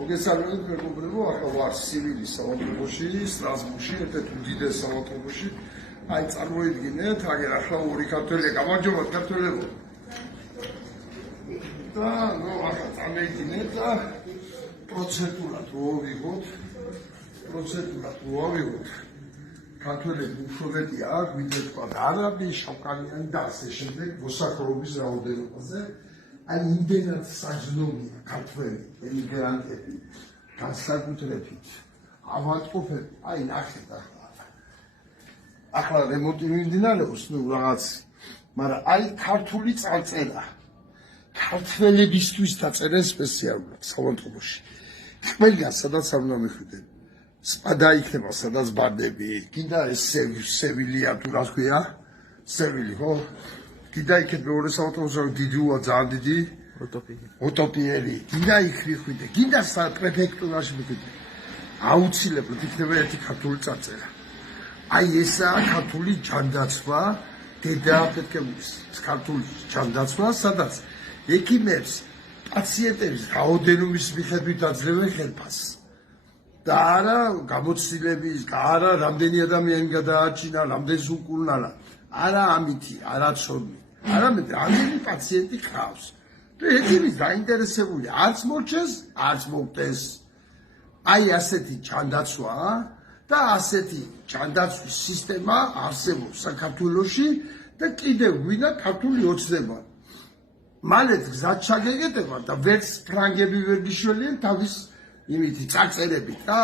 მოგესალმებით მეგობრებო, ახლა ვარ სივილის საავადმყოფოში, სტრასბურგში, ერთ-ერთ უდიდეს საავადმყოფოში. აი წარმოიდგინეთ, აგერ ახლა ორი ქართველია, გამარჯობა ქართველებო. და ნუ ახლა წამეიდგინეთ და პროცედურად ვავიღოთ. ქართველები უფრო მეტი აქვს, ვიდრე თქვა არაბი, შავკანიანი და ასე შემდეგ მოსახლეობის რაოდენობაზე. Ani იმდენად საჯნოვია ქართველი ემიგრანტები განსაკუთრებით ავადმყოფები აი ნახეთ ახლა რემონტი მიმდინარეობს ნუ რაღაც მაგრამ აი ქართული წარწერა ქართველებისთვის დაწერენ სპეციალურად საავადმყოფოში ყველგან სადაც არ უნდა მიხვიდეთ სპადა იქნება სადაც ბარდები კიდე ეს სევილია თუ რა ქვია სევილი ხო კიდე იქეთ მეორე საავადმყოფოში დიდია ძალიან დიდი უტოპიერი კიდე იქ მიხვიდე კიდე პრეფექტურაში მიხვიდე აუცილებლად იქნება ერთი ქართული წარწერა აი ესაა ქართული ჯანდაცვა დედა პეტრემის ქართული ჯანდაცვა სადაც ექიმებს პაციენტების რაოდენობის მიხედვით აძლევენ ხელფასს და არა გამოცდილების არა რამდენი ადამიანი გადაარჩინა რამდენს უკურნა არა ამითი არა ცოდნი არამედ რამდენი პაციენტი ყავს და ექიმი დაინტერესებულია არც მორჩეს არც მოვტეს აი ასეთი ჯანდაცვა და ასეთი ჯანდაცვის სისტემა არსებობს საქართველოში და კიდევ ვინა ქართული ოცნება მალე გზად ჩაგეგეთება და ვერც ფრანგები ვერ გიშველიან თავის იმითი წარწერებით და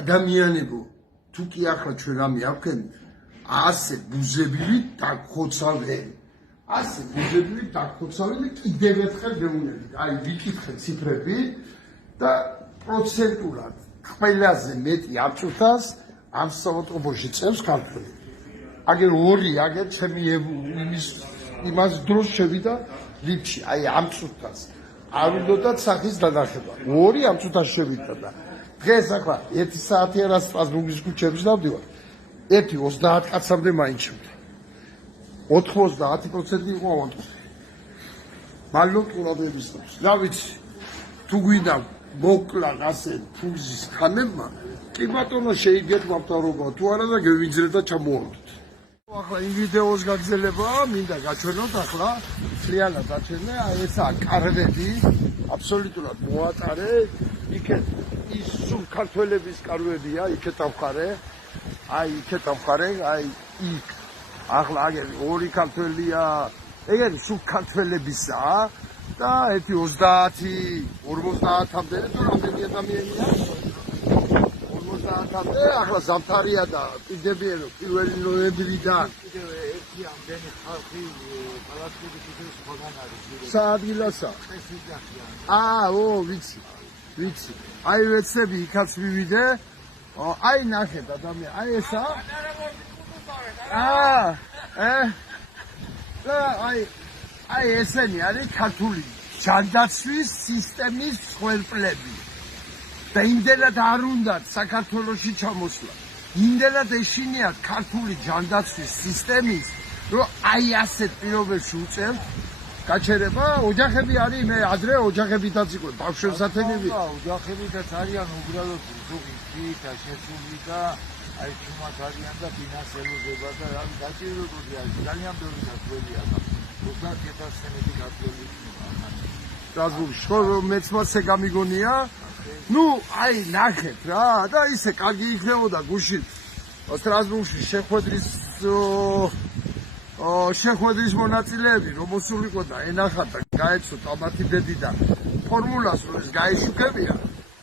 ადამიანებო თუ კი ახლა ჩვენ რამე ავქენთ ასე ბუზებილი დაქოცავენ ასე ბუზებილი დაქოცავენ და კიდევ ერთხელ გეუბნებით აი ვიკითხეთ ციფრები და პროცენტულად ყველაზე მეტი აწუთას ამ საავადმყოფოში წევს ქართველი აგერ ორი აგერ ჩემი იმას დროს შევიდა ლიფტში აი ამ წუთას არ უნდათ სახის დანახება ორი ამ წუთას შევიდა და დღეს ახლა 1 საათი არა სტრასბურგის ქუჩებში დავდივარ 1-30 კაცამდე მაინც შევდა 90% იყო ავადმყოფი მალონ ყურადღებისთვის რა ვიცი თუ გვინდა მოკლა ასე ფუზის ხანებმა კი ბატონო შეიძლება მაფთარობა თუ არა და გევიძრეთ და ჩამოვარდოთ ახლა იმ ვიდეოს გაგზელება მინდა გაჩვენოთ ახლა მთლიანად აჩვენე აი ესაა კარვები აბსოლუტურად მოატარე იქეთ ის სულ ქართველების კარვებია იქეთ ავხარე აი იქეთ ავხარე აი იქ ახლა აგერ ორი ქართველია ეგეთი სულ ქართველებისაა და ერთი 30-50-მდე თუ რამდენი ადამიანია 50-მდე ახლა ზამთარია და პირდებიერო 1 ნოემბრიდან კიდევ ერთი ამდენი ხალხი პალატები კიდევ სხვაგან არის საადგილასა ვიცი აი ვეცები იქაც მივიდე აი ნახეთ ადამიანი აი ესა აი ესენი არის ქართული ჯანდაცვის სისტემის მსხვერპლები და იმდენად არ უნდათ საქართველოში ჩამოსვლა იმდენად ეშინიათ ქართული ჯანდაცვის სისტემის რომ აი ასეთ პირობებში უწევთ გაჩერება ოჯახები არის მე ადრე ოჯახებითაც იყო ბავშვებს ათენები ოჯახებითაც არიან უბრალოდ ზუგი და შეცვლილი და აი ჩუმად არიან და ფინანსელურება და რა დაჭირებული არის ძალიან ბევრი ქართველია და 30,000-ი ქართველი სტრასბურგში ხო მეც მასე გამიგონია ნუ აი ნახეთ რა და ისე კარგი იქნებოდა გუშინ სტრასბურგში შეხვედრის მონაწილეები რომ მოსულიყო და ენახათ და გაეცოთ ამათი ბედიდან ფორმულას რომ ეს გაეშუქებია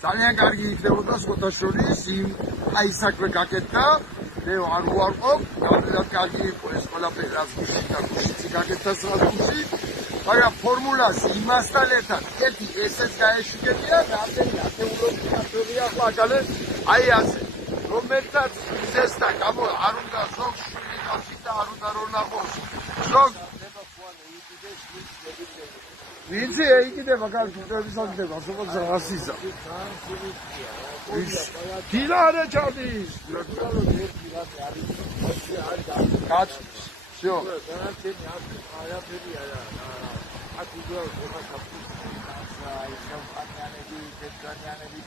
ძალიან კარგი იქნებოდა სხვათაშორის იმ აი საქმე გაკეთდა მე არ უარყოფ ძალიან კარგი იყო ეს ყველაფერი რაც გუშინ და გუშინი გაკეთდა სტრასბურგში მაგრამ ფორმულას იმასთან ერთად ერთი ესეც გაეშუქებია რამდენი ათეულობით ქართველია ახლა აკალეს აი ასე რომელთაც ზესტა გამო არ უნდა ზოგ შვილი ყავში და არ უნდა რომ ნახოს ზოგ ვიცი იქნება კარგების ამდება სულ ზრასიზა დილა არა ჩადის კაც всё განათენი არაფერი არა აქ უბრალოდ ხოთა საფუძველი აი სამყაროები თეთრკანიანები,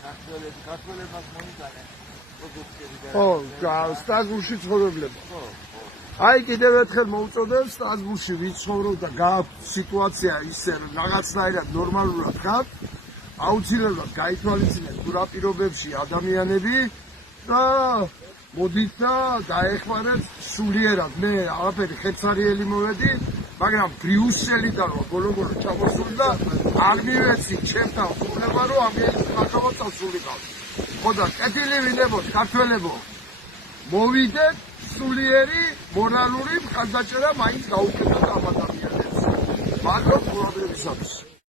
ქართველებმაც მოიტანენ პროდუქტები და ხო, სტრასბურგში ცხოვრებლებო. აი კიდევ ერთხელ მოვუწოდებ სტრასბურგში ვიცხოვრობ და გააქვთ სიტუაცია ისე რაღაცნაირად ნორმალურად ხარ, აუცილებლად გაითვალისწინეთ თუ რა პირობებში ადამიანები და მოდით და დაეხმარეთ სულიერად. მე არაფერი ხეცარიელი მოვედი, მაგრამ ბრიუსელიდან ვარ ბოლო-ბოლო ჩამოსული და არ მივეცი ჩემთან ვუნება რომ ამერიკის ხალხო წასულიყავ. ხო და კეთილი ვინებოთ ქართველებო. მოვიდეთ სულიერი მორალური მხარდაჭერა მაინც გაუკეთოთ ამ ადამიანებს. მადლობ ყურადღებისათვის.